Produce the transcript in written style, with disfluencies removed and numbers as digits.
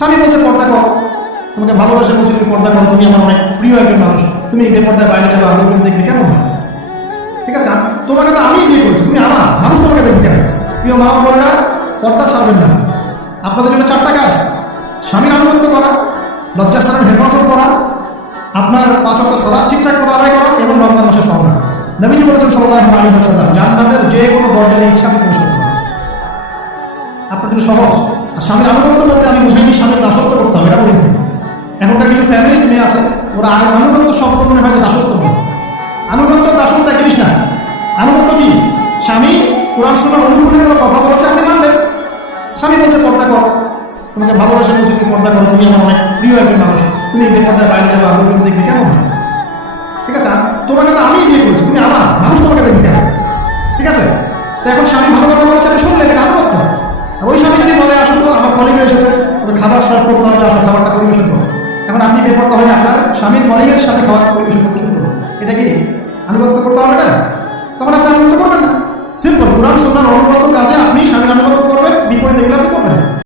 স্বামী বলছে পর্দা করো, তোমাকে ভালোবাসে বলছে তুমি পর্দা করো, তুমি আমার অনেক প্রিয় একজন মানুষ, তুমি বেপর্দায় বাইরে যাবে, আলোচন দেখবে, কেমন হয়? ঠিক আছে, তোমাকে তো আমি বিয়ে করেছি, তুমি আমার মানুষ, তোমাকে দেখবে কেন? প্রিয় মা বোনেরা, পর্দা ছাড়বেন না। আপনাদের জন্য 4টা কাজ: স্বামীর আনুগত্য করা, লজ্জাস্থানের হেফাজত করা, আপনার 5 ওয়াক্ত সালাত ঠিকঠাক মতো আদায় করা এবং রমজান মাসে সওম রাখা। নবীজি বলেছেন সাল্লাল্লাহু আলাইহি ওয়াসাল্লাম, জান্নাতের যে কোনো দরজায় ইচ্ছা আপনি প্রবেশ করতে পারেন। আপনার জন্য সহজ। আর স্বামীর আনুগত্য বলতে আমি বুঝাইনি স্বামীর দাসত্ব করতে হবে, এটা বলি না। এখনকার কিছু ফ্যামিলিস্ট মেয়ে আছে, ওরা আনুগত্য শব্দ মনে হয় যে দাসত্ব মনে। আনুগত্য দাসত্ব এক জিনিস না। আনুগত্য কি? স্বামী কোরআন সুন্নাহর অনুকূলে কোনো কথা বলেছে আপনি মানবেন। স্বামী বলছে পর্দা করো, তোমাকে ভালোবাসে বলছে তুমি পর্দা করো, তুমি আমার অনেক প্রিয় একজন মানুষ, তুমি বেপর্দায় বাইরে যাবে, আলোচন দেখবে, কেমন হয়? ঠিক আছে, তোমাকে তো আমি বিয়ে করেছি, তুমি আমার মানুষ, তোমাকে দেখবে কেন? ঠিক আছে, তো এখন স্বামী ভালো কথা বলেছে আপনি শুনলেন, এটা আনুগত্য। আর ওই স্বামী যদি বলে আসো তো আমার কলিগে এসেছে, ওদের খাবার সার্ভ করতে হবে, আসো খাবারটা পরিবেশন করো, এখন আপনি বেপর্দা হয়ে আপনার স্বামীর কলিগের সাথে খাবার পরিবেশন করতে শুরু করুন, এটা কি আনুগত্য করতে হবে না? তখন আপনি আনুগত্য করবেন না। সিম্পল, কোরআন সুন্নাহর অনুগত কাজে আপনি স্বামীর আনুগত্য করবেন, বিপরীতে গেলে আপনি করবেন না।